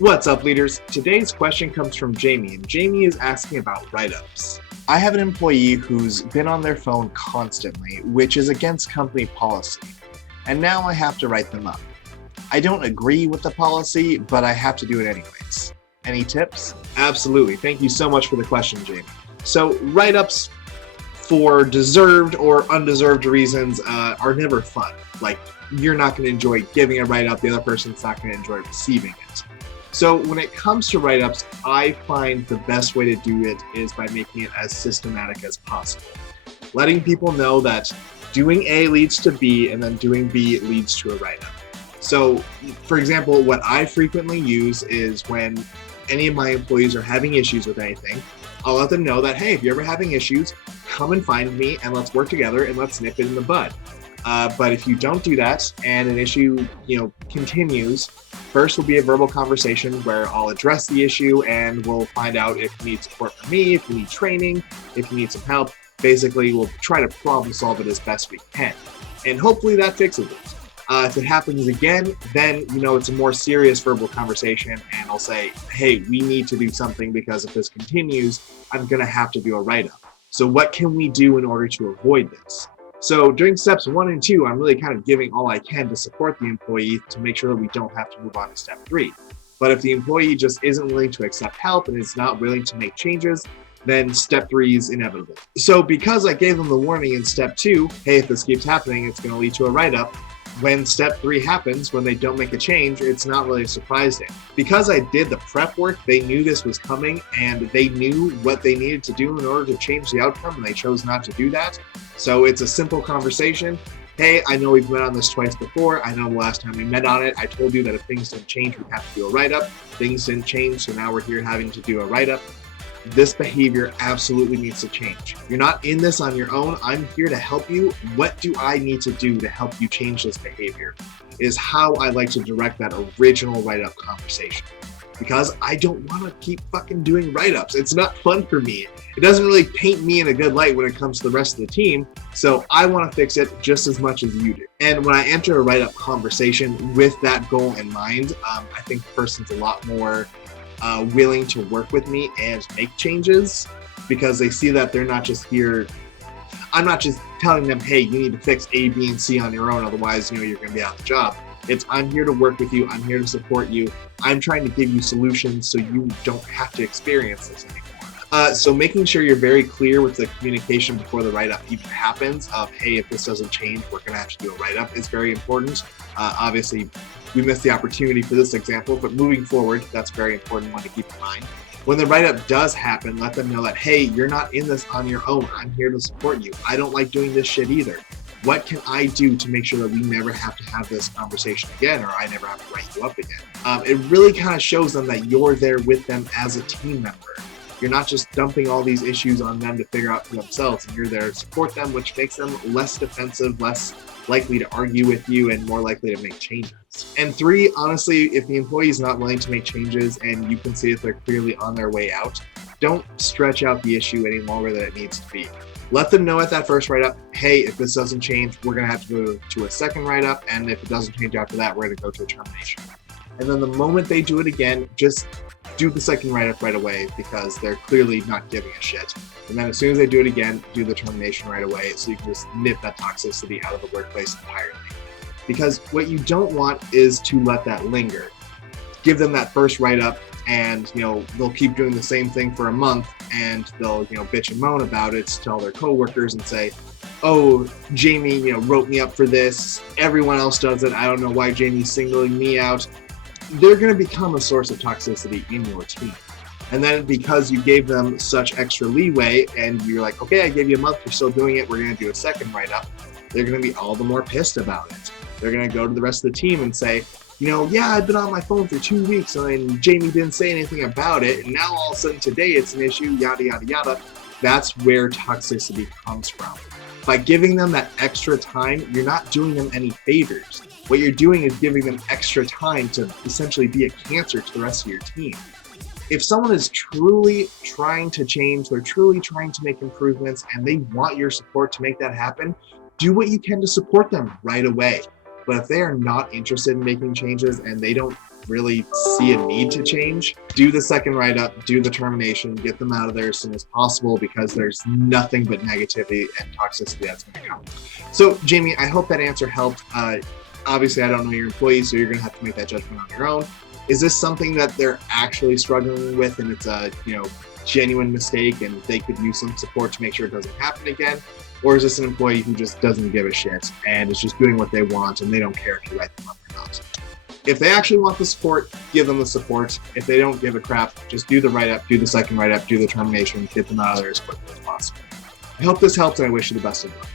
What's up, leaders? Today's question comes from Jamie, and Jamie is asking about write-ups. I have an employee who's been on their phone constantly, which is against company policy, and now I have to write them up. I don't agree with the policy, but I have to do it anyways. Any tips? Absolutely. Thank you so much for the question, Jamie. So, write-ups for deserved or undeserved reasons are never fun. Like, you're not going to enjoy giving a write-up, the other person's not going to enjoy receiving it. So when it comes to write-ups, I find the best way to do it is by making it as systematic as possible. Letting people know that doing A leads to B, and then doing B leads to a write-up. So, for example, what I frequently use is when any of my employees are having issues with anything, I'll let them know that, hey, if you're ever having issues, come and find me and let's work together and let's nip it in the bud. But if you don't do that and an issue, continues, first will be a verbal conversation where I'll address the issue and we'll find out if you need support from me, if you need training, if you need some help. Basically, we'll try to problem solve it as best we can. And hopefully that fixes it. If it happens again, then, it's a more serious verbal conversation and I'll say, hey, we need to do something because if this continues, I'm going to have to do a write-up. So what can we do in order to avoid this? So during steps 1 and 2, I'm really kind of giving all I can to support the employee to make sure that we don't have to move on to step 3. But if the employee just isn't willing to accept help and is not willing to make changes, then step 3 is inevitable. So because I gave them the warning in step 2, hey, if this keeps happening, it's going to lead to a write-up. When step 3 happens, when they don't make a change, it's not really a surprise to them. Because I did the prep work, they knew this was coming and they knew what they needed to do in order to change the outcome, and they chose not to do that. So it's a simple conversation. Hey, I know we've met on this twice before. I know the last time we met on it, I told you that if things didn't change, we'd have to do a write-up. Things didn't change, so now we're here having to do a write-up. This behavior absolutely needs to change. You're not in this on your own. I'm here to help you. What do I need to do to help you change this behavior? Is how I like to direct that original write-up conversation. Because I don't want to keep fucking doing write-ups. It's not fun for me. It doesn't really paint me in a good light when it comes to the rest of the team. So I want to fix it just as much as you do. And when I enter a write-up conversation with that goal in mind, I think the person's a lot more willing to work with me and make changes because they see that they're not just here. I'm not just telling them, hey, you need to fix A, B, and C on your own. Otherwise, you're going to be out of the job. It's I'm here to work with you. I'm here to support you. I'm trying to give you solutions so you don't have to experience this anymore. So making sure you're very clear with the communication before the write-up even happens of, hey, if this doesn't change, we're going to have to do a write-up is very important. Obviously, we missed the opportunity for this example, but moving forward, that's a very important one to keep in mind. When the write-up does happen, let them know that, hey, you're not in this on your own. I'm here to support you. I don't like doing this shit either. What can I do to make sure that we never have to have this conversation again, or I never have to write you up again? It really kind of shows them that you're there with them as a team member. You're not just dumping all these issues on them to figure out for themselves, and you're there to support them, which makes them less defensive, less likely to argue with you, and more likely to make changes. And 3, honestly, if the employee is not willing to make changes and you can see that they're clearly on their way out, don't stretch out the issue any longer than it needs to be. Let them know at that first write-up, hey, if this doesn't change, we're going to have to go to a second write-up, and if it doesn't change after that, we're going to go to a termination. And then the moment they do it again, just do the second write-up right away because they're clearly not giving a shit. And then as soon as they do it again, do the termination right away so you can just nip that toxicity out of the workplace entirely. Because what you don't want is to let that linger. Give them that first write-up and, they'll keep doing the same thing for a month and they'll, bitch and moan about it to tell their coworkers and say, oh, Jamie, wrote me up for this. Everyone else does it. I don't know why Jamie's singling me out. They're going to become a source of toxicity in your team. And then because you gave them such extra leeway and you're like, okay, I gave you a month, you're still doing it, we're going to do a second write-up, they're going to be all the more pissed about it. They're going to go to the rest of the team and say, yeah, I've been on my phone for 2 weeks and Jamie didn't say anything about it. And now all of a sudden today it's an issue, yada, yada, yada. That's where toxicity comes from. By giving them that extra time, you're not doing them any favors. What you're doing is giving them extra time to essentially be a cancer to the rest of your team. If someone is truly trying to change, they're truly trying to make improvements, and they want your support to make that happen, do what you can to support them right away. But if they are not interested in making changes and they don't really see a need to change, do the second write-up, do the termination, get them out of there as soon as possible, because there's nothing but negativity and toxicity that's going to come. So Jamie, I hope that answer helped. Obviously, I don't know your employees, so you're going to have to make that judgment on your own. Is this something that they're actually struggling with, and it's a genuine mistake, and they could use some support to make sure it doesn't happen again? Or is this an employee who just doesn't give a shit and is just doing what they want and they don't care if you write them up or not? If they actually want the support, give them the support. If they don't give a crap, just do the write-up, do the second write-up, do the termination, get them out of there as quickly as possible. I hope this helped, and I wish you the best of luck.